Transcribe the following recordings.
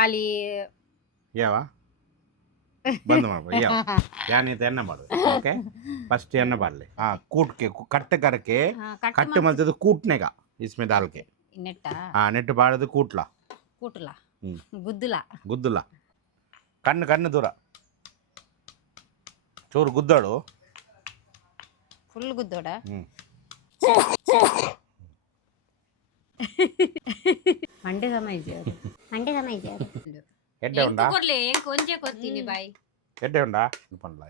ಖಾಲಿ ಯಾವ ಬಂದ್ ಮಾಡ್ಬೋದು ಯಾವ ಯಾನೈತೆ ಎಣ್ಣೆ ಮಾಡೋದು ಓಕೆ ಫಸ್ಟ್ ಎಣ್ಣೆ ಮಾಡಲಿ ಕೂಟ್ಕೆ ಕಟ್ಟು करके कट मलते कूटने का इसमें डाल के ನೆಟ್ಟ ನೆಟ್ಟು ಬಾಳದು ಕೂಟ್ಲ ಗುದ್ದಲ ಗುದ್ದಲ ಕಣ್ಣು ಕಣ್ಣು ದೂರ ಚೂರು ಗುದ್ದಾಡು ಫುಲ್ ಗುದ್ದೋಡ ಮಂಡೆ ಸಮೈಜಿ ಎಡ್ಡೆ ಉಂಡಾ ಕೊಡ್ಲಿ ಕೊಂಚೆ ಕೊಡ್ತೀನಿ ಬಾಯ್ ಎಡ್ಡೆ ಉಂಡಾ ಪಂಡ್ಲ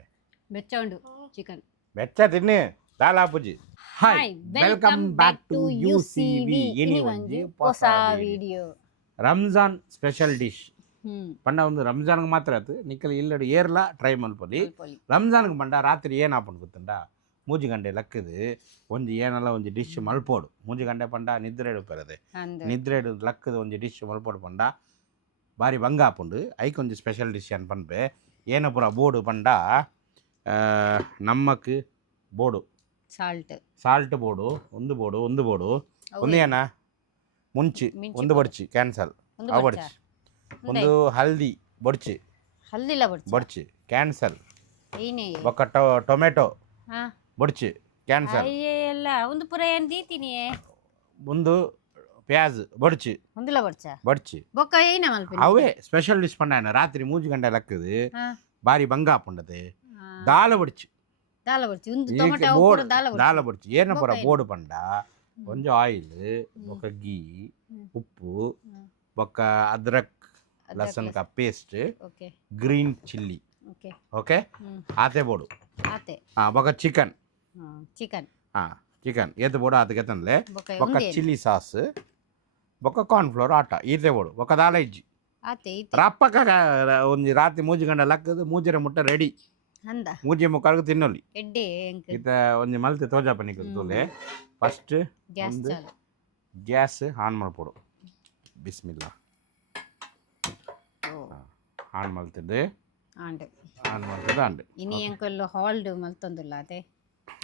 ಬೆಚ್ಚ ಉಂಡು ಚಿಕನ್ ಬೆಚ್ಚ ತಿನ್ನಿ ದಾಲ್ ಆಪುಜಿ ಹಾಯ್ ವೆಲ್ಕಮ್ ಬ್ಯಾಕ್ ಟು ಯುಸಿವಿ ಇನಿ ಒಂಜಿ ಹೊಸ ವಿಡಿಯೋ ರಂಜಾನ್ ಸ್ಪೆಷಲ್ ಡಿಶ್ ಪಂಡ ಒಂದು ರಂಜಾನ್ಗೆ ಮಾತ್ರ ಆಯ್ತು ನಿಕ್ಕಲ್ ಇಲ್ಲಡು ಏರ್ಲ ಟ್ರೈ ಮಲ್ಪೊಲಿ ರಂಜಾನ್ಗೆ ಪಂಡ ರಾತ್ರಿ ಏನು ಹಾಪುಂಡು ಗೊತ್ತುಂಡ ಮೂಜಿ ಗಂಟೆ ಲಕ್ಕದು ಒಂಜಿ ಏನಲ್ಲ ಒಂಜಿ ಡಿಶ್ ಮಲ್ಪೋಡು ಮೂಜಿ ಗಂಟೆ ಪಂಡ ನಿದ್ರೆ ಇಡುಪರದೆ ನಿದ್ರೆ ಇಡು ಲಕ್ಕದು ಒಂಜಿ ಡಿಶ್ ಮಲ್ಪೋಡು ಪಂಡ ಬಾರಿ ಬಂಗ ಹಾಪುಂಡು ಐಕ್ ಒಂಜಿ ಸ್ಪೆಷಲ್ ಡಿಶ್ ಅನ್ ಪನ್ಪೆ ಏನ ಪೂರ ಬೋಡು ಪಂಡ ನಮ್ಮಕ್ ಬೋಡು ಸಾಲ್ಟ್ ಬೋಡು ಒಂದು ಬೋಡು ಒಂದು ಏನ ಮುಂಚಿ ಒಂದು ಬಡ್ಚಿ ಕ್ಯಾನ್ಸಲ್ ಅವು ಬಡ್ಚಿ ಒಂದು ಹಲ್ದಿ ಬಡ್ಚಿ ಬಡ್ಚಿ ಕ್ಯಾನ್ಸಲ್ ಬೊಕ್ಕ ಟೊಮೆಟೊ ಬಡ್ಚಿ ಕ್ಯಾನ್ಸಲ್ ಒಂದು ಪುರ ಏನ್ ದೀತೀನಿ ಒಂದು ಪ್ಯಾಜ್ ಬಡ್ಚಿ ಬಡ್ಚಿ ಅವೇ ಸ್ಪೆಷಲ್ ಡಿಶ್ ಪಂಡ ರಾತ್ರಿ ಮೂಜಿ ಗಂಟೆ ಲಕ್ಕದು ಬಾರಿ ಬಂಗ ಹಾಪುಂಡದೆ ದಾಲ ಬಡ್ಚಿ ದಾಲ ಬಡ್ಚಿ ಏನ ಪೂರ ಬೋಡು ಪಂಡ ಒಂಜ ಆಯಿಲ್ ಬೊಕ್ಕ ಗೀ ಉಪ್ಪು ಬೊಕ್ಕ ಅದ್ರಕ್ ಲಸನ್ ಕ ಪೇಸ್ಟ್ ಗ್ರೀನ್ ಚಿಲ್ಲಿ ಓಕೆ ಆತೆ ಬೋಡು ಬೊಕ್ಕ ಚಿಕನ್ ಚಿಕನ್ ಏತ್ ಬೋಡು ಆತಗೆ ತಂದ್ಲೆ ಬೊಕ್ಕ ಚಿಲ್ಲಿ ಸಾಸ್ ಬೊಕ್ಕ ಕಾರ್ನ್ ಫ್ಲೋರ್ ಆಟ ಈತೆ ಬೋಡು ಬೊಕ್ಕ ದಾಲ ಇಜ್ಜಿ ರಪ್ಪಕ್ಕ ಒಂಜಿ ರಾತ್ರಿ ಮೂಜಿ ಗಂಟೆ ಲಕ್ಕದು ಮೂಜಿರ ಮುಟ್ಟ ರೆಡಿ ಮೂಜಿ ಮುಕ್ಕಾಲ್ಗೆ ತಿನ್ನೊಲಿ ಇತ್ತ ಒಂಜಿ ಮಲ್ತೆ ತೋಜಾಪ ನಿಕ್ಕದು ತೂಲೆ ಫಸ್ಟ್ ಒಂದು ಗ್ಯಾಸ್ ಆನ್ ಮಾಡ್ಕೊಡು ಬಿಸ್ಮಿಲ್ಲ ಆನ್ ಮಾಡ್ತಿದ್ದೆ ಆನ್ ಮಾಡ್ತಿದ್ದೆ ಅಂಡೆ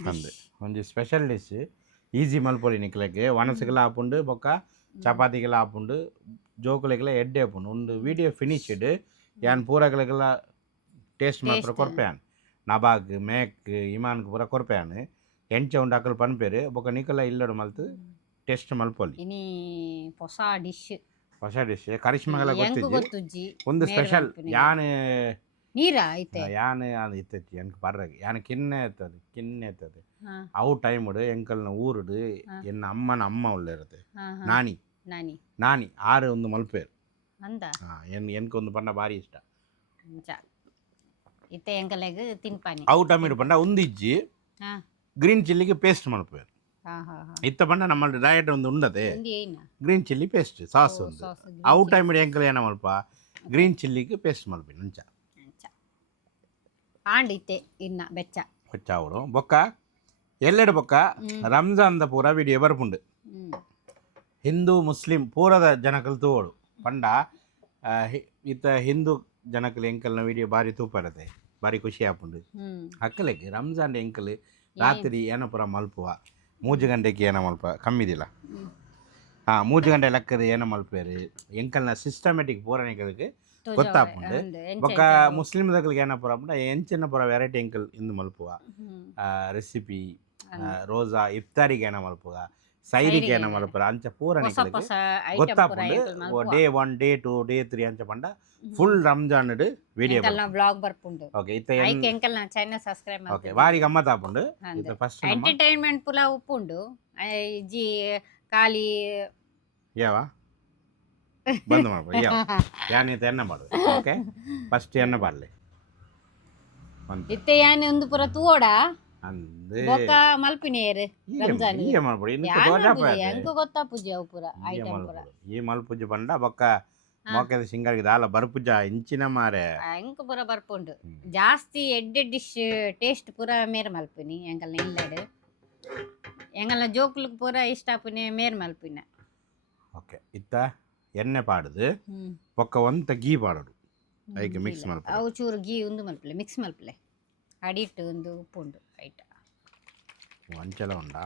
ಅಂದೆ ಒಂಜಿ ಸ್ಪೆಷಲ್ ಡಿಶ್ ಈಸಿ ಮಲ್ಪೊಲಿ ನಿಕ್ಲೆಗೆ ಒಣಸಗೆಲ್ಲ ಹಾಪುಂಡು ಬೊಕ್ಕ ಚಪಾತಿಗೆಲ್ಲ ಹಾಪುಂಡು ಜೋಕುಲೆಗೆಲ್ಲ ಎಡ್ಡೆ ಹಾಪುಂಡು ಒಂದು ವಿಡಿಯೋ ಫಿನಿಶ್ಡ್ ಯಾನ್ ಪೂರಗಳೆಲ್ಲ ಟೇಸ್ಟ್ ಮಾತ್ರ ಕೊರ್ಪೆಯಾನ್ ನಬಾಗ್ ಮೇಕ್ ಇಮಾನ್ಗೆ ಪೂರ ಕೊರ್ಪೆಯಾನ್ ಎಂಚ ಉಂಡು ಅಕ್ಕಲು ಪನ್ಪೇರು ಬೊಕ್ಕ ನಿಕಲ ಇಲ್ಲಡು ಮಲ್ತು ಟೇಸ್ಟ್ ಮಲ್ಪೊಲಿ ಹೊಸ ಡಿಶ್ ಕರಿಷ್ಮಗೆಲ್ಲ ಗೊತ್ತಿಜ್ಜಿ ಒಂದು ಸ್ಪೆಷಲ್ ಯಾನ್ ಅದು ಇತ್ತೈತಿ ಎಂಕ್ ಬರ್ರಾಗಿ ಯಾನ್ ಕಿನ್ನೆ ಇರ್ತದೆ ಅವು ಟೈಮ್ ಉಡು ಎಂಕಲ್ನ ಊರುಡು ಎನ್ನ ಅಮ್ಮನ ಅಮ್ಮ ಉಳ್ಳ ಇರುತ್ತೆ ನಾನಿ ಆರು ಒಂದು ಮಲ್ಪೇರು ಎನ್ಕೊಂದು ಪಂಡ ಬಾರಿ ಇಷ್ಟ ಅವು ಟೊಮೆಟೊ ಪಂಡ ಒಂದು ಇಜ್ಜಿ ಗ್ರೀನ್ ಚಿಲ್ಲಿಗೆ ಪೇಸ್ಟ್ ಮಲ್ಪೇರು ಇತ್ತ ಪಂಡ ನಮ್ಮ ಡಯಟ್ ಒಂದು ಉಂಡದೆ ಗ್ರೀನ್ ಚಿಲ್ಲಿ ಪೇಸ್ಟ್ ಸಾಸ್ ಒಂದು ಅವು ಟೈಮ್ ಎಂಕಲ್ ಏನ ಮಲ್ಪ ಗ್ರೀನ್ ಚಿಲ್ಲಿಗೆ ಪೇಸ್ಟ್ ಮಲ್ಪಿ ನಂಚ ಬೆಚ್ಚ ಅವಡು ಬೊಕ್ಕ ಎಲ್ಲೆಡು ಬೊಕ್ಕ ರಂಜಾನ್ದ ಪೂರ ವಿಡಿಯೋ ಬರ್ಪುಂಡು ಹಿಂದೂ ಮುಸ್ಲಿಂ ಪೂರದ ಜನಕಲ್ ತೂವೋಡು ಪಂಡ ಇತ್ತ ಹಿಂದೂ ಜನಕಲ್ ಎಂಕಲ್ನ ವಿಡಿಯೋ ಬಾರಿ ತೂಪರದೆ ಬಾರಿ ಖುಷಿ ಆಪುಂಡು ಅಕ್ಕಲೆಗೆ ರಂಜಾನ್ ಎಂಕಲ್ ರಾತ್ರಿ ಏನ ಪೂರ ಮಲ್ಪುವ ಮೂಜಿ ಗಂಟೆಗೆ ಏನ ಮಲ್ಪ ಕಮ್ಮಿದಿಲ್ಲ ಮೂಜಿ ಗಂಟೆ ಲೆಕ್ಕದ ಏನ ಮಲ್ಪೇರು ಎಂಕಲ್ನ ಸಿಸ್ಟಮೆಟಿಕ್ ಪೂರಣಿಗಳಿಗೆ ಗೊತ್ತಾಪುಂಡು ಬೊಕ್ಕ ಮುಸ್ಲಿಮ್ದಗಳಿಗೆ ಏನ ಪೂರ ಪುಂಡ ಎಂಚಿನ ಪೂರ ವೆರೈಟಿ ಎಂಕಲ್ ಇಂದು ಮಲ್ಪುವ ರೆಸಿಪಿ ರೋಜಾ ಇಫ್ತಾರಿಗೆ ಏನ ಮಲ್ಪುವ ಸೈರಿಗೆ ಏನ ಮಲ್ಪುವ ಅಂಚ ಪೂರಣಿಗಳಿಗೆ ಗೊತ್ತಾಪುಂಡು ಡೇ 1 ಡೇ 2 ಡೇ 3 ಅಂಚ ಪಂಡ ಫುಲ್ ರಂಜಾನ್ ವಿಡಿಯೋ ಓಕೆ ಇತ್ತ ಓಕೆ ವಾರಿ ಗಮ್ಮತ್ ಆಪುಂಡು ಇತ್ತ ಫಸ್ಟ್ ಎಂಟರ್ಟೈನ್ಮೆಂಟ್ ಪುಲ ಉಪ್ಪುಂಡು ಜಿ ಖಾಲಿ ಯಾವ ಬಂದ್ ಮಾಡ್ಬೋದು ಯಾವ ಯಾನೈತೆ ಎಣ್ಣೆ ಮಾಡೋದು ಓಕೆ ಫಸ್ಟ್ ಎಣ್ಣೆ ಬಾರ್ಲಿ ಇತ್ತೆ ಯಾನೆ ಒಂದು ಪುರ ತೂವೋಡ ಅಂದೆ ಬೊಕ್ಕ ಮಲ್ಪಿನೇರು ರಂಜಾನ್ ಈ ಮಾಡ್ಬೋದು ಇನ್ನು ತೋಜಾಪ ಎಂಕು ಗೊತ್ತಾ ಪೂಜೆ ಅವು ಪುರ ಐಟಂ ಪುರ ಈ ಮಲ್ಪುಜೆ ಬಂಡ ಬೊಕ್ಕ ಮೋಕೆದ ಸಿಂಗರ್ಗೆ ದಾಲ ಬರ್ಪುಜ ಇಂಚಿನ ಮಾರೆ ಎಂಕು ಪುರ ಬರ್ಪುಂಡು ಜಾಸ್ತಿ ಎಡ್ಡೆ ಡಿಶ್ ಟೇಸ್ಟ್ ಪುರ ಮೇರ್ ಮಲ್ಪಿನಿ ಎಂಕಲ್ನ ಇಲ್ಲಡು ಎಂಕಲ್ನ ಜೋಕ್ಲುಗ್ ಪುರ ಇಷ್ಟ ಆಪುನೆ ಮೇರ್ ಮಲ್ಪಿನ ಓಕೆ ಇತ್ತ ಎಣ್ಣೆ ಪಾಡುದು ಬೊಕ್ಕ ಒಂತ ಗೀ ಪಾಡೋಡು ಐಕೆ ಮಿಕ್ಸ್ ಮಲ್ಪ ಅವು ಚೂರು ಗೀ ಒಂದು ಮಲ್ಪಲೆ ಮಿಕ್ಸ್ ಮಲ್ಪಲೆ ಅಡಿಟ್ಟು ಒಂದು ಉಪ್ಪು ಉಂಡು ಐಟ ಅಂಚೆಲ್ಲ ಉಂಡಾ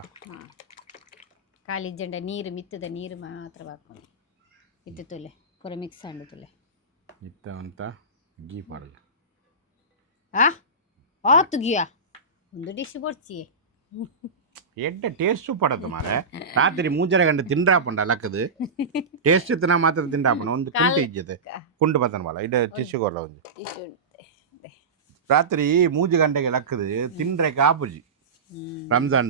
ಖಾಲಿ ಜಂಡ ನೀರು ಮಿತ್ತದ ನೀರು ಮಾತ್ರ ಹಾಕೊಂಡು ಇದ್ದು ತುಲೆ ಪೂರ ಮಿಕ್ಸ್ ಆಂಡು ತುಲೆ ಇತ್ತ ಅಂತ ಗೀ ಪಾಡಲ್ಲ ಆತು ಗಿಯಾ ಒಂದು ಡಿಶ್ ಕೊಡ್ಚಿ ಎಡ್ಡೆ ಟೇಸ್ಟು ಪಡದು ಮಾರೆ ರಾತ್ರಿ ಮೂಜರ ಗಂಟೆ ತಿಂಡ್ರಾಪಂಡ ಲಕ್ಕದು ಟೇಸ್ಟ್ ಇತ್ತು ನಾ ಮಾತ್ರ ತಿಂಡ್ರಾಪಂಡ ಒಂದು ಕುಂಟು ಇಜ್ಜತೆ ಕುಂಟು ಬತ್ತನ ಬಾಲ ಇಡ ಟಿಶ್ಯೂ ಕೊರಲ ಒಂದು ರಾತ್ರಿ 3 ಗಂಟೆಗೆ ಲಕ್ಕದು ತಿಂಡ್ರೆ ಕಾಪುಜಿ ರಂಜಾನ್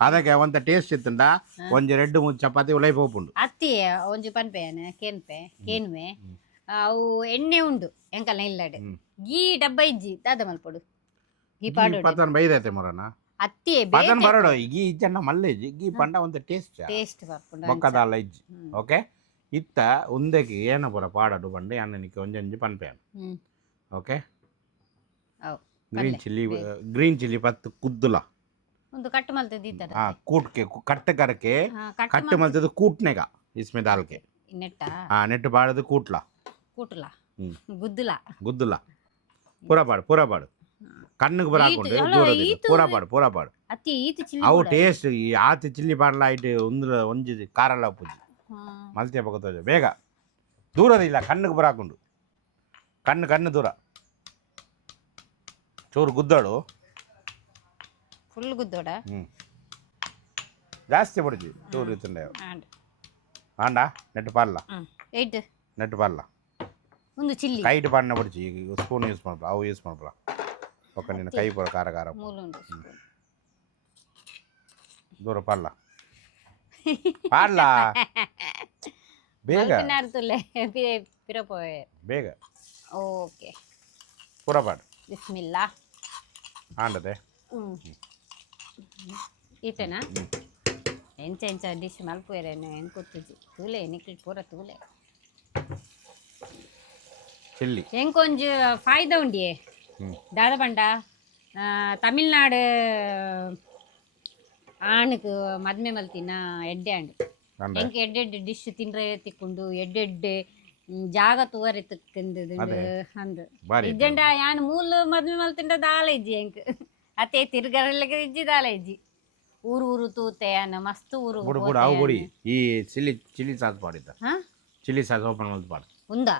ಅದಕ್ಕೆ ಒಂತ ಟೇಸ್ಟ್ ಇತ್ತಂಡ ಒಂಜಿ 2-3 ಚಪಾತಿ ಉಲೈ ಪೋಪುಂಡು ಅತ್ತಿ ಒಂಜಿ ಪನ್ಪೆಯನೆ ಕೇನ್ವೆ ಅವು ಎಣ್ಣೆ ಉಂಡು ಎಂಕಲ್ನ ಇಲ್ಲಡೆ ಗೀ ಡಬ್ಬ ಇಜ್ಜಿ ದಾದ ಮಲ್ಪೊಡು ಗೀ ಪಾಡು ಪತನ್ ಬೈದೈತೆ ಮೊರನ ಅತ್ತಿ ಪತನ್ ಬರಡು ಗೀ ಇಜ್ಜನ್ನ ಮಲ್ಲೆಜ್ಜಿ ಗೀ ಪಂಡ ಒಂತ ಟೇಸ್ಟ್ ಬರ್ಪುಂಡು ಬೊಕ್ಕದಾಲ ಇಜ್ಜಿ ಓಕೆ ಇತ್ತ ಉಂದೆಗೆ ಏನ ಪುರ ಪಾಡಡು ಬಂಡೆ ಅನ್ನನಿಕ್ಕೆ ಒಂಜೊಂಜಿ ಪನ್ಪೆಯನ್ ಓಕೆ ಗ್ರೀನ್ ಚಿಲ್ಲಿ ಪತ್ತು ಕುದ್ದುಲ ಒಂದು ಕಟ್ಟು ಮಲ್ತದ ಇದ್ದಾರೆ ಕೂಟ್ಕೆ ಕಟ್ಟೆ ಕರಕೆ ಕಟ್ಟು ಮಲ್ತದ ಕೂಟ್ನೆಗ ಇಸ್ಮೆ ದಾಲ್ಕೆ ನೆಟ್ಟ ನೆಟ್ಟು ಪಾಡದು ಕೂಟ್ಲ ಕೂಟಲ ಗುದ್ದುಲ ಪೂರ ಪಾಡು ಕಣ್ಣಿಗೆ ಬರಾಕೊಂಡು ಪೂರ ಪಾಡು ಅತ್ತಿ ಈತ ಚಿಲ್ಲಿ ಅವು ಟೇಸ್ಟ್ ಈ ಆತಿ ಚಿಲ್ಲಿ ಪಾಡಲ ಐಟ್ ಒಂಜಿ ಕಾರಲ್ಲ ಪೂಜಿ ಮಲ್ತೆ ಬಗತೋಜ ಬೇಗ ದೂರದಿಲ್ಲ ಕಣ್ಣಿಗೆ ಬರಾಕೊಂಡು ಕಣ್ಣು ದೂರ ಚೂರು ಗುದ್ದಾಡು ಫುಲ್ ಗುದ್ದೋಡ ಜಾಸ್ತಿ ಪಡಿಜಿ ಚೂರು ತಿಂಡ ಆಂಡ ನೆಟ್ಟು ಪಾಡಲ ನೆಟ್ಟು ಪಾಡಲ ಒಂದು ಚಿಲ್ಲಿ ಕೈಟ್ ಪಾಡಿನ ಪಡಿಜಿ ಸ್ಪೂನ್ ಯೂಸ್ ಮಾಡ್ಬ ಅವು ಯೂಸ್ ಮಾಡ್ಬಲ ಒಕ್ಕ ನಿನ್ನ ಕೈ ಪೂರ ಖಾರ ದೂರ ಪಾಡಲ ಬೇಗ ಬೇಗ ಓಕೆ ಪೂರ ಪಾಡು ಬಿಸ್ಮಿಲ್ಲಾ ಆಂಡದೆ ಈತನಾ ಎಂಚ ಡಿಶ್ ಮಲ್ಪುವೇರೇನು ಹೆಂಗೆ ಕೂತುಜಿ ತೂಲೆ ನಿಕ್ಲಿ ಪೂರ ತೂಲೆ ಚಿಲ್ಲಿ ಹೆಂಗೊಂಜು ಫಾಯ್ದ ಉಂಡಿಯೇ ದಾದ ಪಂಡ ತಮಿಳ್ನಾಡು ಆಣಕ್ಕೆ ಮದ್ಮೆ ಮಲ್ತಿನ ಎಡ್ಡೆ ಆಂಡು ಹೆಂಗೆ ಎಡ್ಡೆಡ್ಡೆ ಡಿಶ್ ತಿಂದ್ರೆ ತಿಕ್ಕೊಂಡು ಎಡ್ಡೆಡ್ಡೆ ಜಾಗ ತೂವರೆ ತಿಕ್ಕೊಂಡು ಅಂದು ಇಜ್ಜಂಡ ಯಾನ್ ಮೂಲ ಮದ್ಮೆ ಮಲ್ತಿಂಡ ದಾಲ ಇಜ್ಜಿ ಹೆಂಗೆ ಅತ್ತೆ ತಿರ್ಗರಲ್ಲಿಗೆ ಇಜ್ಜಿ ದಾಲ ಇಜ್ಜಿ ಊರು ತೂತೆ ಅನ್ನ ಮಸ್ತ್ ಊರು ಈ ಚಿಲ್ಲಿ ಸಾಸ್ ಪಾಡಿದ್ದ ಚಿಲ್ಲಿ ಸಾಸ್ ಓಪನ್ ಮಲ್ತು ಪಾಡು ಉಂದಾ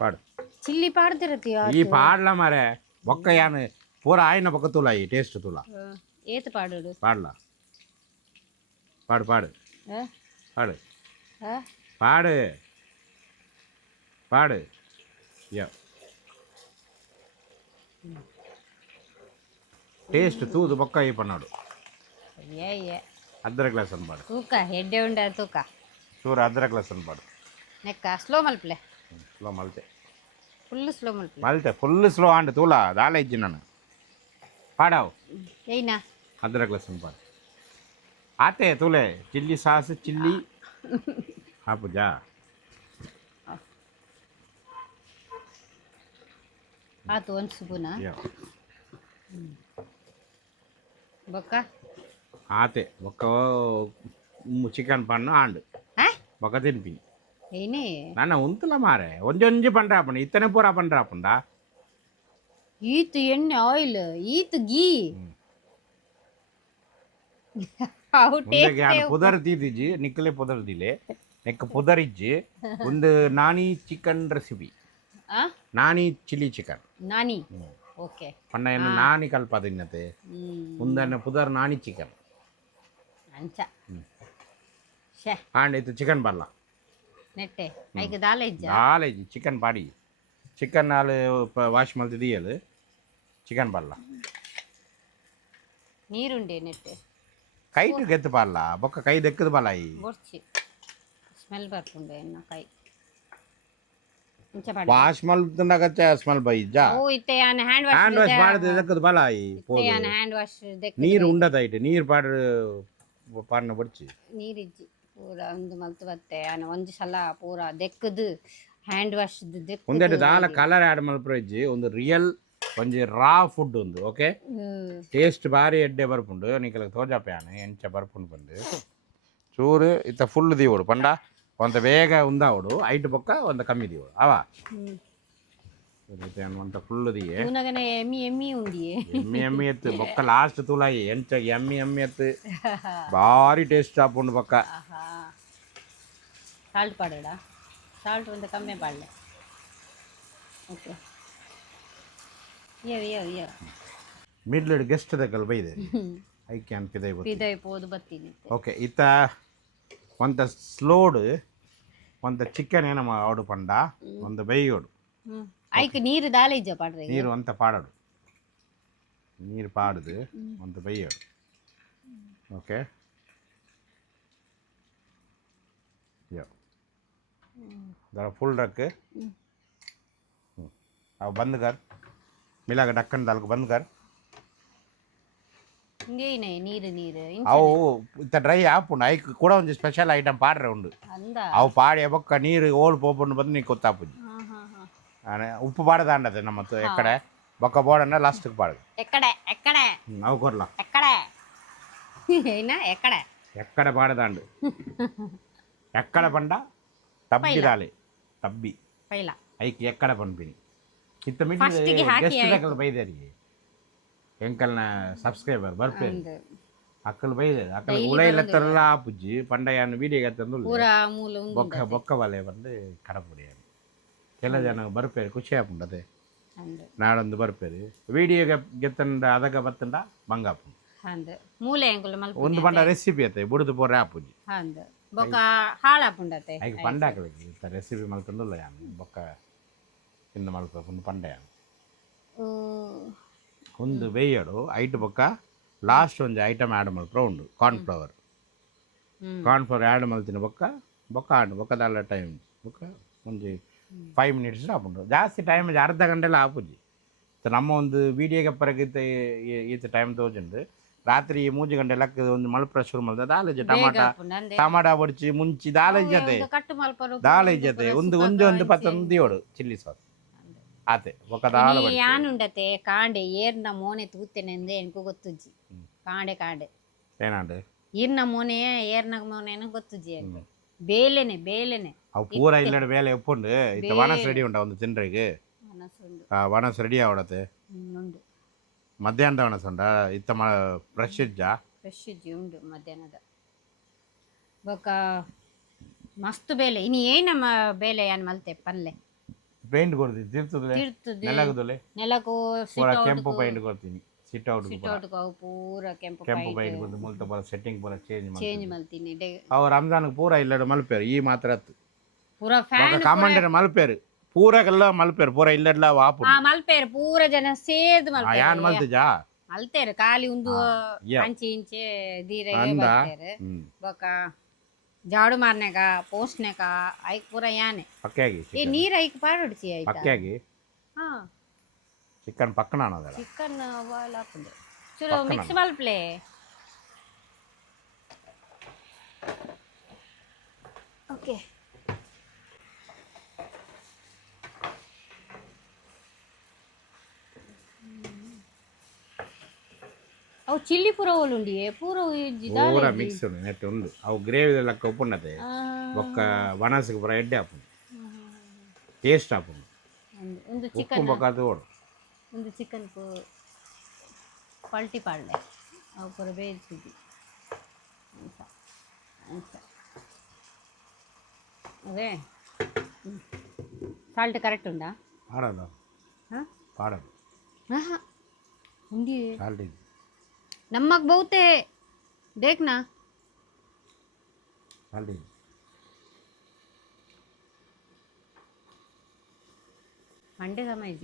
ಪಾಡು ಚಿಲ್ಲಿ ಪಾಡ್ದಿರತ್ತೀಯ ಈ ಪಾಡ್ಲ ಮಾರೆ ಬೊಕ್ಕ ಯಾನ್ ಪೂರ ಆಯ್ನ ಬೊಕ್ಕ ತುಲ ಈ ಟೇಸ್ಟ್ ತುಲ ಏತು ಪಾಡು ಪಾಡ್ಲ ಪಾಡು ಪಾಡು ಯಾ ಟೇಸ್ಟ್ ತೂದು ಬೊಕ್ಕ ಈ ಪನ್ನಾಡು ಅರ್ಧ ಗ್ಲಾಸ್ ಅನ್ಪಾಡು ತೂಕ ಹೆಡ್ಡೆ ಉಂಡ ತೂಕ ಚೂರು ಅರ್ಧ ಗ್ಲಾಸ್ ಅನ್ಪಾಡು ನೆಕ್ಕ ಸ್ಲೋ ಮಲ್ಪ್ಲೆ ಸ್ಲೋ ಮಲ್ತೆ ಫುಲ್ ಸ್ಲೋ ಆಂಡ್ ತೂಲ ದಾಲ ಇಜ್ಜಿ ನಾನು ಪಾಡಾವು ಏಯ್ನಾ ಅರ್ಧ ಗ್ಲಾಸ್ ಅನ್ಪಾಡು ಆತೆ ತೂಲೆ ಚಿಲ್ಲಿ ಸಾಸ್ ಚಿಲ್ಲಿ ಹಾಪುಜಾ ಆತು ಒಂದು ಸ್ಪೂನ ಬೊಕ್ಕ ಆತೆ ಬೊಕ್ಕ ಚಿಕನ್ ಪಣ್ಣು ಆಂಡು ಬೊಕ್ಕ ತಿನ್ಪಿನಿ ಏನೇ ನನ್ನ ಉಂತಲ ಮಾರೆ ಒಂಜೊಂಜಿ ಪಂಡ್ರಾಪಂಡ ಇತ್ತನೆ ಪೂರ ಪಂಡ್ರಾಪಂಡ ಈತು ಎಣ್ಣೆ ಆಯಿಲ್ ಈತು ಗೀ ಪುದರ್ ತೀದಿಜ್ಜಿ ನಿಕ್ಕಲೆ ಪುದರ್ ದಿಲೆ ನೆಕ್ಕ ಪುದರ್ ಇಜ್ಜಿ ಒಂದು ನಾನಿ ಚಿಕನ್ ರೆಸಿಪಿ ನಾನಿ ಚಿಲ್ಲಿ ಚಿಕನ್ ನಾನಿ ಓಕೆ ಪಂಡ ಏನು ನಾನಿ ಕಲ್ಪ ತಿನ್ನತೆ ಮುಂದನ್ನ ಪುದರ್ ನಾನಿ ಚಿಕನ್ ಅಂಚ ಆಂಡ್ ಇದು ಚಿಕನ್ ಬರ್ಲ ನೆಟ್ಟೆ ಐಕೆ ದಾಲ ಇಜ್ಜಿ ಚಿಕನ್ ಪಾಡಿ ಚಿಕನ್ ನಾಲು ವಾಶ್ ಮಲ್ತು ದಿಯಲು ಚಿಕನ್ ಬರ್ಲ ನೀರುಂಡೆ ನೆಟ್ಟೆ ಕೈಟ್ ಗೆತ್ತು ಪಾರ್ಲ ಬೊಕ್ಕ ಕೈ ದೆಕ್ಕದು ಬಲ ಈ ಬೊರ್ಚಿ ಸ್ಮೆಲ್ ಬರ್ಪುಂಡೆ ಎನ್ನ ಕೈ ವಾಶ್ ಮಲ್ತಂದಾಗ ಸ್ಮೆಲ್ ಬೈಜ ಓ ಇತ್ತೆ ಯಾನ್ ಹ್ಯಾಂಡ್ ವಾಶ್ ಮಾಡಿದ್ರೆ ದೆಕ್ಕದು ಬಲ ಈ ಯಾನ್ ಹ್ಯಾಂಡ್ ವಾಶ್ ದೆಕ್ಕ ನೀರು ಉಂಡದ ಐಟ್ ನೀರು ಪಾಡ್ನ ಬಡ್ಚಿ ನೀರಿಜ್ಜಿ ಪೂರ ಒಂದು ಮಲ್ತು ಬತ್ತೆ ಯಾನ್ ಒಂಜಿ ಸಲ ಪೂರ ದೆಕ್ಕದು ಹ್ಯಾಂಡ್ ವಾಶ್ ದೆಕ್ಕ ಒಂದೆರಡು ದಾಲ ಕಲರ್ ಆಡ್ ಮಲ್ಪುರ ಇಜ್ಜಿ ಒಂದು ರಿಯಲ್ ಒಂಜಿ ರಾ ಫುಡ್ ಉಂದು ಓಕೆ ಟೇಸ್ಟ್ ಬಾರಿ ಎಡ್ಡೆ ಬರ್ಪುಂಡು ನಿಕಲ ತೋಜಾಪ್ಯಾನ ಎಂಚ ಬರ್ಪುಂಡು ಬಂದು ಚೂರು ಇತ್ತ ಫುಲ್ ದೀವೋಡು ಪಂಡ ಒಂತ ಬೇಗ ಉಂದಾವಡು ಐಟ್ ಬೊಕ್ಕ ಒಂದ ಕಮ್ಮಿ ದೀವೋಡು ಅವ ಒಂತ ಫುಲ್ ದಿಯೆ ಎಮ್ಮಿ ಉಂಡಿಯೇ ಎಮ್ಮಿ ಎತ್ತು ಬೊಕ್ಕ ಲಾಸ್ಟ್ ತುಲಾಯಿ ಎಂಚ ಎಮ್ಮಿ ಎತ್ತು ಬಾರಿ ಟೇಸ್ಟ್ ಆಪುಂಡು ಬೊಕ್ಕ ಸಾಲ್ಟ್ ಪಾಡೋಡ ಸಾಲ್ಟ್ ಒಂದು ಕಮ್ಮಿ ಬಾಳೆ ಓಕೆ ಯೋ ಮಿಡ್ಲ್ ಗೆಸ್ಟ್ ದಕ್ಕಲ್ ಬೈದೆ ಐ ಕ್ಯಾನ್ ಪಿದೈ ಪೋದು ಬತ್ತೀನಿ ಓಕೆ ಇತ್ತ ಒಂತ ಸ್ಲೋಡ್ ಒಂತ ಚಿಕನ್ ಏನಮ್ಮ ಆಡು ಪಂಡ ಒಂದು ಬೈಯೋಡು ಐಕ್ ನೀರು ದಾಲೆ ಇಜ್ಜ ಪಾಡ್ರೆ ನೀರು ಅಂತ ಪಾಡೋಡು ನೀರು ಪಾಡುದು ಒಂದು ಬೈಯೋಡು ಓಕೆ ಯೋ जरा फुल रख के अब बंद कर मिला के ढक्कन डाल के बंद कर ಹಿಂಗೆ ನೀರು ಅವು ಇತ್ತ ಡ್ರೈ ಆಪುಂಡು ಐಕ್ ಕೂಡ ಒಂದು ಸ್ಪೆಷಲ್ ಐಟಮ್ ಪಾಡ್ರೆ ಉಂಡು ಅಂದ ಅವು ಪಾಡಿ ಬೊಕ್ಕ ನೀರು ಓಲ್ ಪೋಪುಂಡು ಬಂದು ನೀನು ಗೊತ್ತಾಪುಜಿ ಉಪ್ಪು ಪಾಡದಾಂಡದೆ ನಮ್ಮತ್ತು ಎಕ್ಕಡೆ ಬೊಕ್ಕ ಬೋಡನ್ನ ಲಾಸ್ಟ್ಗೆ ಪಾಡು ಎಕ್ಕಡೆ ಅವು ಕೊರ್ಲ ಎಕ್ಕಡೆ ಎಕ್ಕಡೆ ಪಾಡದಾಂಡು ಎಕ್ಕಡೆ ಪಂಡ ತಬ್ಬಿ ದಾಲೆ ತಬ್ಬಿ ಪೈಲ ಐಕ್ ಎಕ್ಕಡೆ ಪಂಪಿನಿ ಇತ್ತ ಮಿಡ್ಲ್ ಗೆಸ್ಟ್ ದಕ್ಕಲ್ ಬೈದೇರಿಗೆ ಎಂಕಲ್ನ ಸಬ್ಸ್ಕ್ರೈಬರ್ ಬರ್ಪೇರಿ ಅಕ್ಕಲು ಬೈದೇರಿ ಅಕ್ಕಲು ಉಳೈಲತ್ತರಲ್ಲ ಆಪುಜ್ಜಿ ಪಂಡಯ್ಯನ ವೀಡಿಯೋಗೆ ತಂದು ಬೊಕ್ಕ ಬಲೆ ಬಂದು ಕಡಪುಡಿ ಕೆಲ ಜನ ಬರ್ಪೇರಿ ಖುಷಿ ಆಪುಂಡದೆ ನಾಡೊಂದು ಬರ್ಪೇರಿ ವೀಡಿಯೋಗೆ ಗೆತ್ತಂಡ ಅದಕ್ಕೆ ಬತ್ತಂಡ ಬಂಗಾಪು ಒಂದು ಪಂಡ ರೆಸಿಪಿ ಅತ್ತೆ ಬುಡುದು ಪೋರೆ ಆಪುಜಿ ಬೊಕ್ಕ ಹಾಳಾಪುಂಡತೆ ಐಕ್ ಪಂಡ ಹಾಕಲಿಕ್ಕೆ ಇತ್ತ ರೆಸಿಪಿ ಮಲ್ತಂಡುಲ್ಲ ಯಾನು ಬೊಕ್ಕ ಇನ್ನು ಮಲ್ಪ ಒಂದು ಪಂಡ ಯಾನು ಒಂದು ಬೇಯಡು ಐಟ್ ಬೊಕ್ಕ ಲಾಸ್ಟ್ ಒಂದು ಐಟಮ್ ಆ್ಯಡ್ ಮಲ್ಪರ ಉಂಡು ಕಾರ್ನ್ಫ್ಲವರ್ ಆ್ಯಡ್ ಮಲ್ತಿನ ಬೊಕ್ಕ ಆಡು ಬೊಕ್ಕ ದಾಲ ಟೈಮ್ ಬೊಕ್ಕ ಒಂದು 5 ಮಿನಿಟ್ಸ್ ಆಪುಂಡು ಜಾಸ್ತಿ ಟೈಮ್ ಅರ್ಧ ಗಂಟೆಲ್ಲ ಆಪುಜಿ ನಮ್ಮ ಒಂದು ವೀಡಿಯೋಗೆ ಪರಗಿತ್ತ ಈತ ಟೈಮ್ ತೋಜುಂಡು ರಾತ್ರಿ 3 ಗಂಟೆ ಲೆಕ್ಕ ಒಂದು ಮಲ್ಪರ ಶುರು ಮಲ್ದ ದಾಲಜೆ ಟಮಾಟ ಬಡ್ಚಿ ಮುಂಚಿ ದಾಲಜ್ಜತೆ ಒಂದು ಪತ್ತೊಂದು ಚಿಲ್ಲಿ ಸಾಸ್ ಆತೆ ఒక దాల యానుండతే కాండే ఏర్న మోనే తూతెనెందే ఎన్కు గొత్తుజ్జి కాండే ఏనాండే ఈర్న మోనే ఏర్న మోనేను గొత్తుజ్జి ಬೇಲೆನೆ ಅವು ಪೂರ ಇಲ್ಲಡ ಬೇಲೆ ಎಪ್ಪುಂಡು ಇತ್ತ ವನಸ್ ರೆಡಿ ಉಂಟ ಒಂದು ತಿನ್ರಿಗೆ ವನಸ್ ರೆಡಿ ಆವಡತೆ ಉಂಡು ಮಧ್ಯಾಹ್ನದ ವನಸ್ ಉಂಡ ಇತ್ತ ಫ್ರೆಶ್ ಉಂಡು ಮಧ್ಯಾಹ್ನದ ಬೊಕ ಮಸ್ತ್ ಬೇಲೆ ಇನಿ ಏನಮ್ಮ ಬೇಲೆ ಯಾನ್ ಮಲ್ತೆ ಪಲ್ಲೆ ಪೇಂಟ್ ಕೊಡ್ತೀನಿ ತಿರ್ತದೆ ನೆಲಕು ಪೂರ ಕೆಂಪು ಪೇಂಟ್ ಕೊಡ್ತೀನಿ ಸಿಟ್ ಔಟ್ ಪೂರ ಕೆಂಪು ಪೇಂಟ್ ಕೊಡ್ತೀನಿ ಮುಲ್ತ ಪೂರ ಸೆಟ್ಟಿಂಗ್ ಪೂರ ಚೇಂಜ್ ಮಲ್ತೀನಿ ಅವು ರಂಜಾನ್ ಪೂರ ಇಲ್ಲಡ ಮಲ್ಪೇರು ಈ ಮಾತ್ರ ಪೂರ ಫ್ಯಾನ್ ಕಾಮಂಡರ ಮಲ್ಪೇರು ಪೂರಕ್ಕೆಲ್ಲ ಮಲ್ಪೇರು ಪೂರ ಇಲ್ಲಡ್ಲ ವಾಪು ಮಲ್ಪೇರು ಪೂರ ಜನ ಸೇದ್ ಮಲ್ಪೇರು ಯಾನ್ ಮಲ್ತಿಜಾ ಮಲ್ತೇರು ಖಾಲಿ ಒಂದು ಅಂಚೆ ಇಂಚೆ ದೀರೆಗೆ ಬರ್ತಾರೆ ಬೊಕ झाड़ू मारने का पोंछने का आइक पूरा याने पक्केगी ये नीर आइक पारोडची आइता पक्केगी हां चिकन पक्कना ना ಅದಲ್ಲ चिकन ಬಾಯ್ಲ್ ಹಾಕುದು ಚೂರು ಮಿಕ್ಸ್ ಮಲ್ಪ್ಲೆ ಓಕೆ ಅವು ಚಿಲ್ಲಿ ಪೂರ ಓಲುಂಡಿಯೇ ಪೂರ ಪೂರ ಮಿಕ್ಸ್ ನೆಟ್ ಉಂಡು ಅವು ಗ್ರೇವಿ ಲೆಕ್ಕ ಉಪ್ಪುಂಡತೆ ಒಕ್ಕ ವನಸ್ಗೆ ಪೂರ ಎಡ್ಡೆ ಹಾಪುಂಡು ಟೇಸ್ಟ್ ಹಾಪುಂಡು ಒಂದು ಉಪ್ಪು ಚಿಕನ್ ಬೊಕ್ಕ ಅದು ಓಡು ಒಂದು ಚಿಕನ್ ಪಲ್ಟಿ ಪಾಡ್ಲೆ ಅವು ಪೂರ ಬೇಯಿಸಿದ್ವಿ ಅದೇ ಸಾಲ್ಟ್ ಕರೆಕ್ಟ್ ಉಂಡಾ ಪಾಡಲ್ಲ ಹಾಂ ಪಾಡಲ್ಲ ಹಾಂ ಉಂಡಿ ಸಾಲ್ಟ್ ಇದೆ नमक बहुत है देखना साल्टी मंडे समय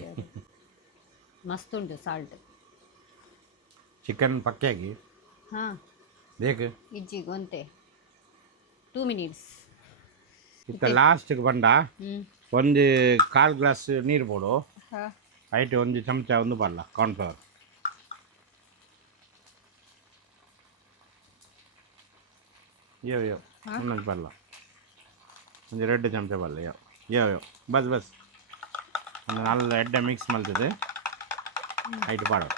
मस्त उंटु साल्ट चिकन पक्केगी हाँ देख इज्जी ಗೊಂತೆ 2 minutes इत्त लास्ट ಬಂಡ ಒಂದು 1/4 ಗ್ಲಾಸ್ ನೀರು ಬೋಡು ಐಟ್ ಒಂದು ಚಮಚ ಒಂದು ಬಲ್ಲ ಕಾರ್ನ್ಫ್ಲವರ್ यो उन्नत पल्ल ಒಂದು 2 ಚಮಚ ಬಲ್ಲ ಯೋ ಬಸ್ ಒಂದು 4 ಎಡ್ಡೆ ಮಿಕ್ಸ್ ಮಲ್ತದೆ ಐಟ್ ಪಾಡು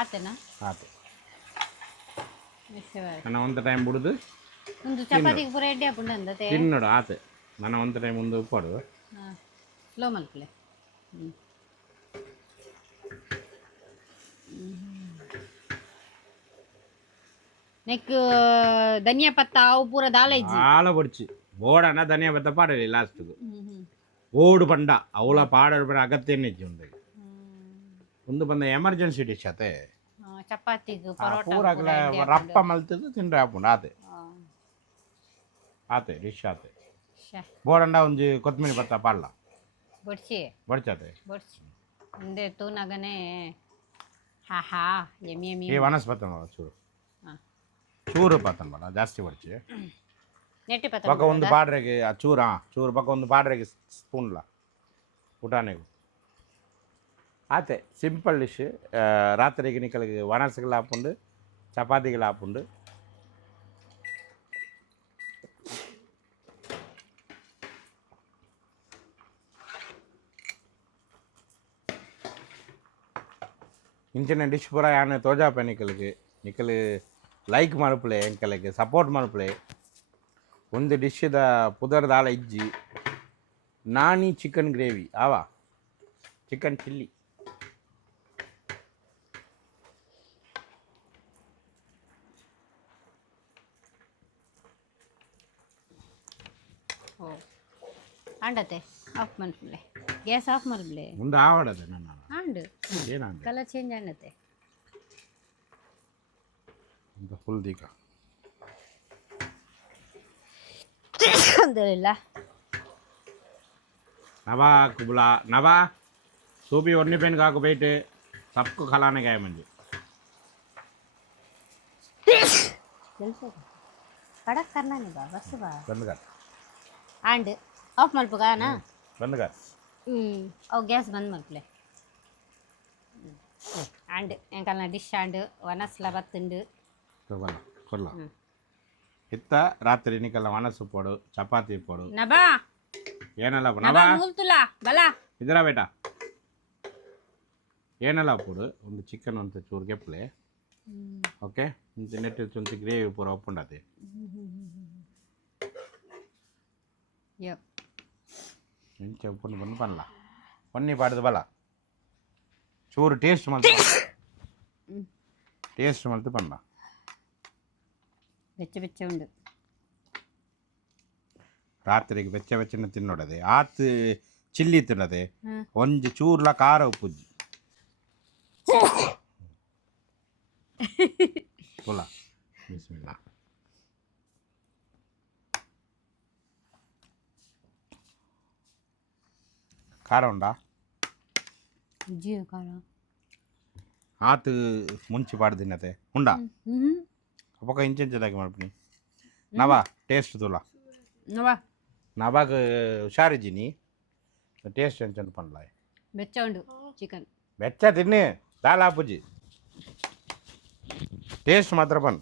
ಆತೇನಾ ಆತೆ ನಾನು ಒಂದು ಟೈಮ್ ಬಿಡುದು ಒಂದು ಚಪಾತಿಗೆ ಪೂರ ಎಡ್ಡೆ ಹಾಕೊಂಡು ಅಂದತೆ ತಿನ್ನೋಡು ಆತೆ ನಾನು ಒಂದು ಟೈಮ್ ಒಂದು ಉಪ್ಪಾಡು ಸ್ಲೋ ಮಲ್ಪಲೆ ನೆಕ್ ಧನಿಯಾ ಪತ್ತ ಅವು ಪೂರ ದಾಲ ಇಜ್ಜಿ ಆಲ ಬಡ್ಚಿ ಬೋಡನ ಧನಿಯಾ ಬತ್ತ ಪಾಡಲಿ ಲಾಸ್ಟ್ಗೆ ಓಡು ಪಂಡ ಅವಳ ಪಾಡೋಡು ಬರ ಅಗತ್ಯನೇ ಇಜ್ಜಿ ಒಂದು ಬಂದ ಎಮರ್ಜೆನ್ಸಿ ಡಿಶ್ ಆತೆ ಚಪಾತಿಗೆ ಪೂರಾಗಲ ರಪ್ಪ ಮಲ್ತದ್ದು ತಿಂದ್ರೆ ಹಾಪುಂಡು ಆತೆ ಡಿಶ್ ಆತೆ ಬೋಡಂಡ ಒಂಜಿ ಕೊತ್ತಂಬರಿ ಪತ್ತ ಪಾಡ್ಲ ಬಡ್ಸಿ ಬಡ್ಚಾತೆ ಬಡ್ಸಿ ಒಂದೇ ತೂನಗನೆ ಹಾ ಎಮ್ಮಿ ಎಮ್ಮಿ ಏ ವನಸ್ ಪತ್ತನ ಚೂರು ಚೂರು ಪತ್ತನ ಬಲ ಜಾಸ್ತಿ ಬಡ್ಚಿ ನೆಟ್ಟಿ ಪತ್ತ ಪಕ್ಕ ಒಂದು ಪಾಡ್ರೆಗೆ ಆ ಚೂರು ಚೂರು ಪಕ್ಕ ಒಂದು ಪಾಡ್ರೆಗೆ ಸ್ಪೂನ್ಲ ಊಟನೆಗು ಆತೆ ಸಿಂಪಲ್ ಡಿಶ್ ರಾತ್ರಿಗೆ ನಿಕ್ಕಲಿಗೆ ವನಸ್ಗಳು ಹಾಪುಂಡು ಚಪಾತಿಗಳು ಹಾಪುಂಡು ಇಂಚಿನ ಡಿಶ್ ಪೂರ ಯಾನೆ ತೋಜಾಪ ನಿಕ್ಕಲು ಲೈಕ್ ಮಲ್ಪಲೆ ಎಂಕಲಿಗೆ ಸಪೋರ್ಟ್ ಮಲ್ಪಲೆ ಒಂದು ಡಿಶ್ದ ಪುದರ್ದಾಲ ಇಜ್ಜಿ ನಾನಿ ಚಿಕನ್ ಗ್ರೇವಿ ಆವಾ ಚಿಕನ್ ಚಿಲ್ಲಿ ಆಂಡತೆ ಆಫ್ ಮಲ್ಪಲೆ ಗ್ಯಾಸ್ ಆಫ್ ಮಲ್ಪಲೆ ಮುಂದೆ ಆವಡದೆ ನನ್ನ ಆಂಡು ಏನಾಂದ ಕಲರ್ ಚೇಂಜ್ ಆಂಡತೆ ಅಂತ ಫುಲ್ ದೀಕ ಅಂದಿಲ್ಲ नवा कुबला नवा सूपी ओन्नी पेन काकु बैठे सबको खिलाने गए मुझे कड़क करना नहीं बा बस बा बंद कर आंड ऑफ मल्पगा ना बंद कर और गैस बंद मल्पले आंड एंकलना डिश आंड वनस्ला बत्तुंड तो बना ಕೊಲ್ಲ ಇತ್ತ ರಾತ್ರಿ ನಿಕಲ್ಲ ವನಸು ಪೋಡು ಚಪಾತಿ ಪೋಡು ನಬಾ ಏನಲ್ಲ ನಬಾ ಮೂಲ್ತುಲ ಬಲ ಇದರ ಬೇಟ ಏನಲ್ಲ ಪೋಡು ಒಂದು ಚಿಕನ್ ಅಂತ ಚೂರು ಗೆಪ್ಲೆ ಓಕೆ ಇಂತ ನೆಟ್ಟು ಚುಂತಿ ಗ್ರೇವಿ ಪೂರ ಒಪ್ಪುಂಡತೆ ಯೋ ಇಂಚ ಒಪ್ಪುಂಡು ಬಂದು ಬನ್ನಲ ಒನ್ನಿ ಪಾಡ್ದು ಬಲ ಚೂರು ಟೇಸ್ಟ್ ಮಲ್ತು ಟೇಸ್ಟ್ ಮಲ್ತು ಬನ್ನ ಬೆಚ್ಚ ಬೆಚ್ಚ ಉಂಡು ರಾತ್ರಿಗೆ ಬೆಚ್ಚ ಬೆಚ್ಚನ ತಿನ್ನೋಡದೆ ಆತು ಚಿಲ್ಲಿ ತಿನ್ನದೆ ಒಂಜಿ ಚೂರ್ಲ ಖಾರ ಉಪ್ಪುಜ್ಜಿ ಪುಲ ಬಿಸ್ಮಿಲ್ಲಾ ಖಾರ ಉಂಡಾ ಜಿಯ ಖಾರ ಆತು ಮುಂಚಿ ಪಾಡು ತಿನ್ನತೆ ಉಂಡಾ ಪಕ್ಕ ಇಂಚೆಂಚದಾಗಿ ಮಾಡ್ಬಿನಿ ನವಾ ಟೇಸ್ಟ್ ತುಲ ನವಾ ನವಾಗ ಹುಷಾರಿದ್ದೀನಿ ಟೇಸ್ಟ್ ಎಂಚಂತ ಪಂಡ್ಲ ಬೆಚ್ಚ ಉಂಡು ಚಿಕನ್ ಬೆಚ್ಚ ತಿನ್ನಿ ದಾಲ್ ಆಪುಜಿ ಟೇಸ್ಟ್ ಮಾತ್ರ ಪನ್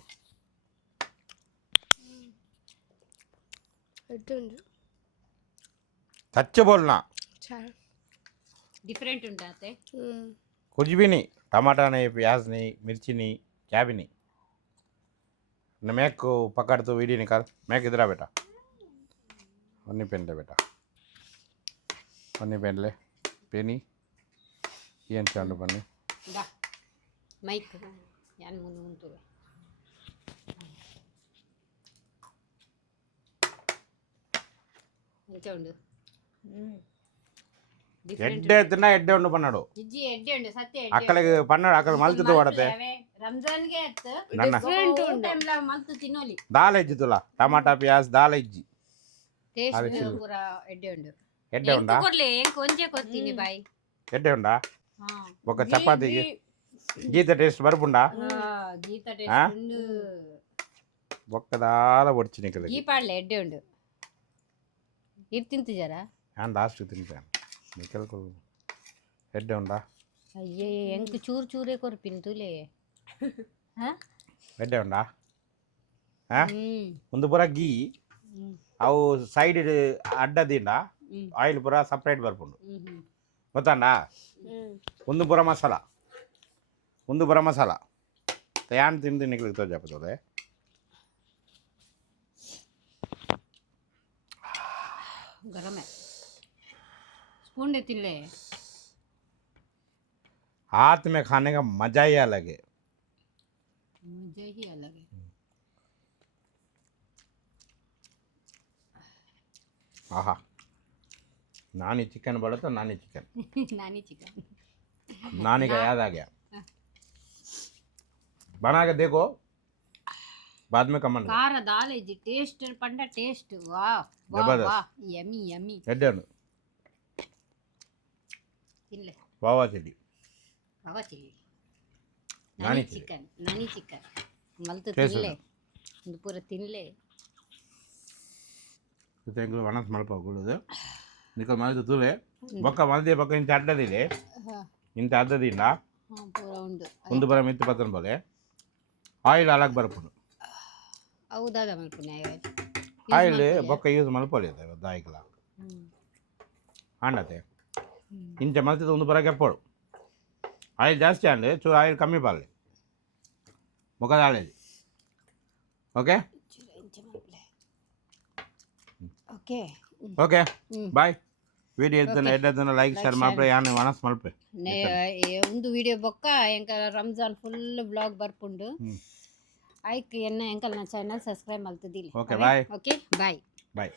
सच बोलना डिफरेंट उंटाते कुछ भी नहीं टमाटा नहीं प्याज नहीं मिर्ची नहीं क्या भी नहीं न मैं को पकड़ तो वीडियो निकाल मैं किधर बेटा अन्नी पेन ले बेटा अन्नी पेन ले पेनी ये चांद बने दा माइक यान मुनु मुंतु इंचा उंडु ಎಡ್ಡೆ ತಿನ್ನ ಎಡ್ಡೆ ಉಂಡು ಪನ್ನಡು ಇಜ್ಜಿ ಎಡ್ಡೆ ಉಂಡು ಸತ್ಯ ಅಕ್ಕಳಿಗೆ ಪನ್ನಡು ಅಕ್ಕಳ ಮಲ್ತು ಓಡತೆ ರಂಜಾನ್ ಗೆ ಅತ್ತು ನನ್ನ ಡಿಫರೆಂಟ್ ಉಂಡು ಟೈಮ್ಲ ಮಲ್ತು ತಿನ್ನೋಲಿ ದಾಲ್ ಇಜ್ಜಿತುಲ ಟಮಾಟಾ ಪ್ಯಾಸ್ ದಾಲ್ ಇಜ್ಜಿ ಟೇಸ್ಟ್ ಪೂರ ಎಡ್ಡೆ ಉಂಡು ಎಡ್ಡೆ ಉಂಡಾ ಕೊಡ್ಲಿ ಏನ್ ಕೊಂಚೆ ಕೊಡ್ತೀನಿ ಬಾಯ್ ಎಡ್ಡೆ ಉಂಡಾ ಹಾ ఒక ಚಪಾತಿಗೆ ಗೀತ ಟೇಸ್ಟ್ ಬರ್ಪುಂಡಾ ಗೀತ ಟೇಸ್ಟ್ ಉಂಡು ಒಕ್ಕದಾಲ ಒಡ್ಚಿನಿ ಕಲೆ ಗೀ ಪಾಡ್ಲೆ ಎಡ್ಡೆ ಉಂಡು ಇದು ತಿಂತಿಜಾರಾ ನಾನು ಲಾಸ್ಟ್ ತಿಂತೇನೆ ನಿಕಲ್ಕು ಎಡ್ಡೆ ಉಂಡಾ ಅಯ್ಯೇ ಎಂಕ್ ಚೂರ್ ಚೂರೇ ಕೊರ್ಪಿನ್ ತುಲೆ ಹಾ ಎಡ್ಡೆ ಉಂಡಾ ಹಾ ಒಂದು ಪೂರ ಗೀ ಅವು ಸೈಡ್ ಅಡ್ಡದಿಂದ ಆಯಿಲ್ ಪೂರ ಸಪ್ರೇಟ್ ಬರ್ಪುಂಡು ಗೊತ್ತಾಂಡ ಒಂದು ಪೂರ ಮಸಾಲ ಒಂದು ಪೂರ ಮಸಾಲ ಯಾನ್ ತಿಂದು ನಿಕ್ಲಿಗೆ ತೋಜಾಪತದೆ गरम है स्पून देती ले हाथ में खाने का मजा ही अलग है ಆಹಾ ನಾನಿ ಚಿಕನ್ ಬರುತ್ತೋ ನಾನಿ ಚಿಕನ್ नानी चिकन नानी का याद आ गया बना के देखो बाद में कमेंट ಕಾರ ದಾಲ್ ಇಜಿ ಟೇಸ್ಟ್ ಪಂಡ ಟೇಸ್ಟ್ ವಾಹ್ ವಾಹ್ ಜಬರ್ದಸ್ತ್. ವಾಹ್ ಯಮ್ಮಿ ಯಮ್ಮಿ ಎಡ್ಡೆನು ತಿನ್ಲೆ ವಾವಾ ಚಿಲ್ಲಿ ಬಾಬಾ ಚಿಲ್ಲಿ ನಾನಿ ನಾನಿ ಚಿಕನ್ ಮಲ್ತು ಟೇಸ್ಟ್ ತಿನ್ಲೆ ಒಂದು ಪೂರ ತಿನ್ಲೆ ತೆಂಗು ಒಣಸ್ ಮಲ್ಪ ಕೂಡುದು ನಿಕ್ಕ ಮಾಡಿದ ತೂಲೆ ಬೊಕ್ಕ ಮಲ್ದೆ ಬೊಕ್ಕ ಇಂತ ಅಡ್ಡದಿದೆ ಇಂತ ಅಡ್ಡದಿಂದ ಪೂರ ಉಂಡು ಒಂದು ಬರ ಮಿತ್ತು ಪತ್ತನ ಬೋಲೆ ಆಯಿಲ್ ಅಲಗ್ ಬರ್ಪುಂಡು ಹೌದಾದ ಮಲ್ಪುನೆ ಆಯಿಲ್ ಬೊಕ್ಕ ಯೂಸ್ ಮಲ್ಪೊಲಿ ದಾಯಿಕಲ ಆಂಡತೆ ಇಂಚ ಮಲ್ತಿದ ಒಂದು ಬರ ಕೆಪ್ಪೋಡು ಆಯಿಲ್ ಜಾಸ್ತಿ ಆಂಡೆ ಚೂರು ಆಯಿಲ್ ಕಮ್ಮಿ ಪಾರ್ಲೆ ಬೊಕ್ಕ ಆಳೆಜಿ okay okay okay bye video ಎಡ್ಡದನ್ನ ಲೈಕ್ ಶೇರ್ ಮಾಡ್ರೆ ಯಾನು ಮನಸ್ ಮಲ್ಪೆ ಒಂದು ವಿಡಿಯೋ ಬೊಕ್ಕ ಎಂಕ ರಂಜಾನ್ ಫುಲ್ ಬ್ಲಾಗ್ ಬರ್ಪುಂಡು ಐಕ್ ಎನ್ನ ಎಂಕಲ್ ನ ಚಾನಲ್ ಸಬ್ಸ್ಕ್ರೈಬ್ ಮಲ್ತದಿಲ್ಲ ಓಕೆ ಬಾಯ್ ಓಕೆ ಬಾಯ್ ಬಾಯ್